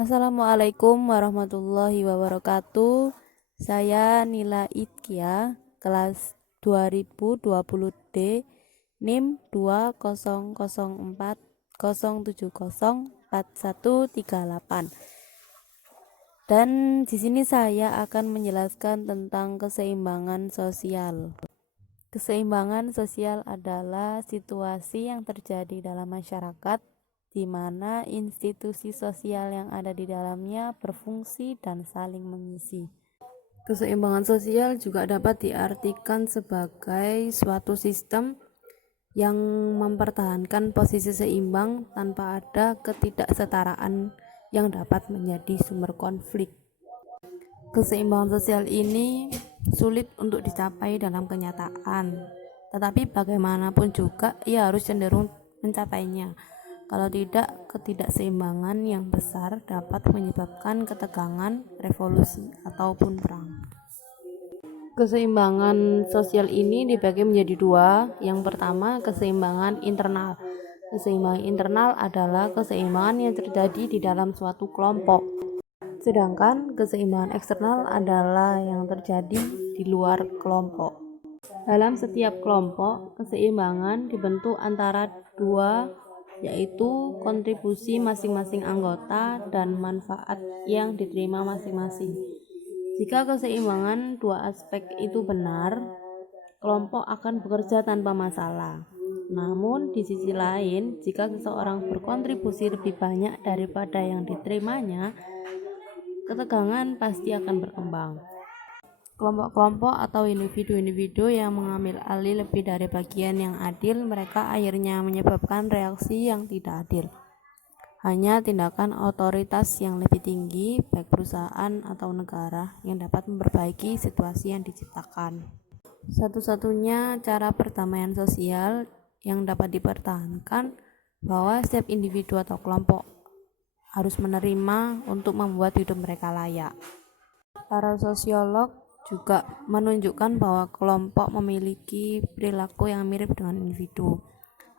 Assalamualaikum warahmatullahi wabarakatuh. Saya Nila Itkia, kelas 2020D, NIM 20040704138. Dan di sini saya akan menjelaskan tentang keseimbangan sosial. Keseimbangan sosial adalah situasi yang terjadi dalam masyarakat di mana institusi sosial yang ada di dalamnya berfungsi dan saling mengisi. Keseimbangan sosial juga dapat diartikan sebagai suatu sistem yang mempertahankan posisi seimbang tanpa ada ketidaksetaraan yang dapat menjadi sumber konflik. Keseimbangan sosial ini sulit untuk dicapai dalam kenyataan, tetapi bagaimanapun juga ia harus cenderung mencapainya. Kalau tidak, ketidakseimbangan yang besar dapat menyebabkan ketegangan, revolusi, ataupun perang. Keseimbangan sosial ini dibagi menjadi dua. Yang pertama, keseimbangan internal. Keseimbangan internal adalah keseimbangan yang terjadi di dalam suatu kelompok. Sedangkan keseimbangan eksternal adalah yang terjadi di luar kelompok. Dalam setiap kelompok, keseimbangan dibentuk antara dua, yaitu kontribusi masing-masing anggota dan manfaat yang diterima masing-masing. Jika keseimbangan dua aspek itu benar, kelompok akan bekerja tanpa masalah. Namun di sisi lain, jika seseorang berkontribusi lebih banyak daripada yang diterimanya, ketegangan pasti akan berkembang. Kelompok-kelompok atau individu-individu yang mengambil alih lebih dari bagian yang adil, mereka akhirnya menyebabkan reaksi yang tidak adil. Hanya tindakan otoritas yang lebih tinggi, baik perusahaan atau negara, yang dapat memperbaiki situasi yang diciptakan. Satu-satunya cara perdamaian sosial yang dapat dipertahankan bahwa setiap individu atau kelompok harus menerima untuk membuat hidup mereka layak. Para sosiolog juga menunjukkan bahwa kelompok memiliki perilaku yang mirip dengan individu.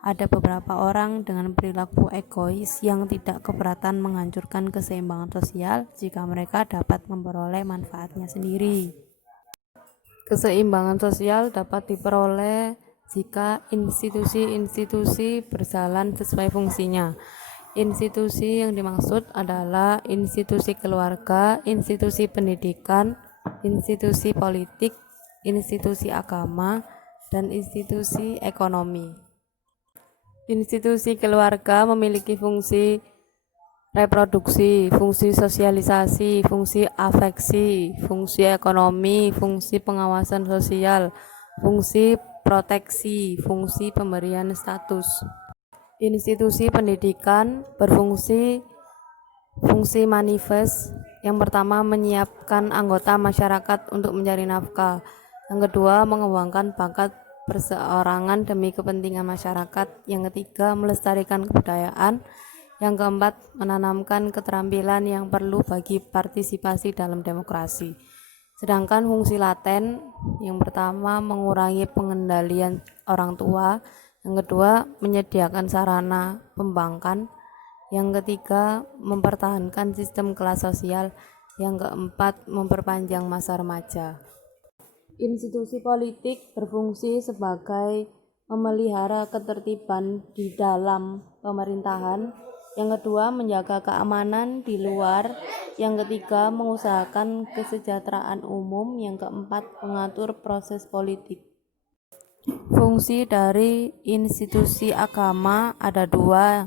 Ada beberapa orang dengan perilaku egois yang tidak keberatan menghancurkan keseimbangan sosial jika mereka dapat memperoleh manfaatnya sendiri. Keseimbangan sosial dapat diperoleh jika institusi-institusi berjalan sesuai fungsinya. Institusi yang dimaksud adalah institusi keluarga, institusi pendidikan, institusi politik, institusi agama, dan institusi ekonomi. Institusi keluarga memiliki fungsi reproduksi, fungsi sosialisasi, fungsi afeksi, fungsi ekonomi, fungsi pengawasan sosial, fungsi proteksi, fungsi pemberian status. Institusi pendidikan berfungsi fungsi manifest. Yang pertama, menyiapkan anggota masyarakat untuk mencari nafkah. Yang kedua, mengembangkan bakat perseorangan demi kepentingan masyarakat. Yang ketiga, melestarikan kebudayaan. Yang keempat, menanamkan keterampilan yang perlu bagi partisipasi dalam demokrasi. Sedangkan fungsi laten, yang pertama, mengurangi pengendalian orang tua. Yang kedua, menyediakan sarana pembangkang. Yang ketiga, mempertahankan sistem kelas sosial. Yang keempat, memperpanjang masa remaja. Institusi politik berfungsi sebagai memelihara ketertiban di dalam pemerintahan. Yang kedua, menjaga keamanan di luar. Yang ketiga, mengusahakan kesejahteraan umum. Yang keempat, mengatur proses politik. Fungsi dari institusi agama ada dua.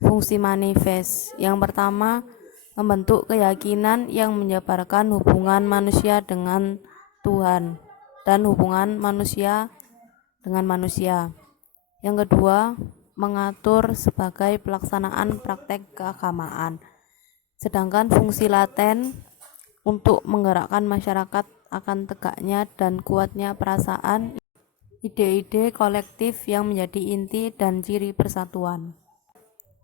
Fungsi manifest. Yang pertama, membentuk keyakinan yang menjabarkan hubungan manusia dengan Tuhan dan hubungan manusia dengan manusia. Yang kedua, mengatur sebagai pelaksanaan praktek keagamaan. Sedangkan fungsi laten untuk menggerakkan masyarakat akan tegaknya dan kuatnya perasaan, ide-ide kolektif yang menjadi inti dan ciri persatuan.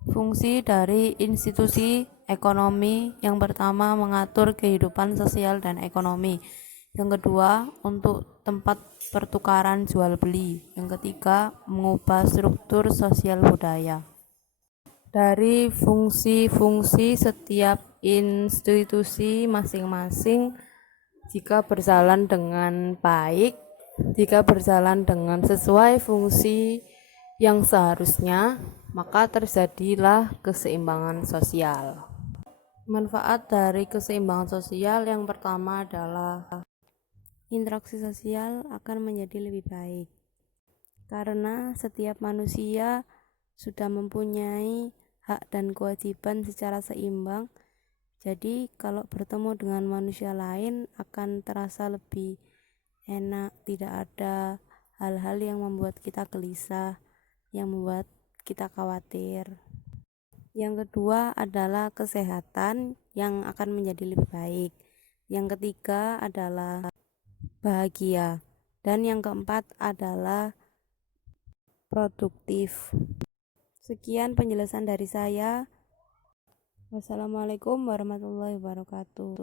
Fungsi dari institusi ekonomi, yang pertama mengatur kehidupan sosial dan ekonomi. Yang kedua, untuk tempat pertukaran jual beli. Yang ketiga, mengubah struktur sosial budaya. dari fungsi-fungsi setiap institusi masing-masing jika berjalan dengan baik, jika berjalan dengan sesuai fungsi yang seharusnya, maka terjadilah keseimbangan sosial. Manfaat dari keseimbangan sosial yang pertama adalah interaksi sosial akan menjadi lebih baik karena setiap manusia sudah mempunyai hak dan kewajiban secara seimbang. Jadi kalau bertemu dengan manusia lain akan terasa lebih enak, tidak ada hal-hal yang membuat kita gelisah, yang membuat kita khawatir. Yang kedua adalah kesehatan yang akan menjadi lebih baik. Yang ketiga adalah bahagia. Dan yang keempat adalah produktif. Sekian penjelasan dari saya. Wassalamualaikum warahmatullahi wabarakatuh.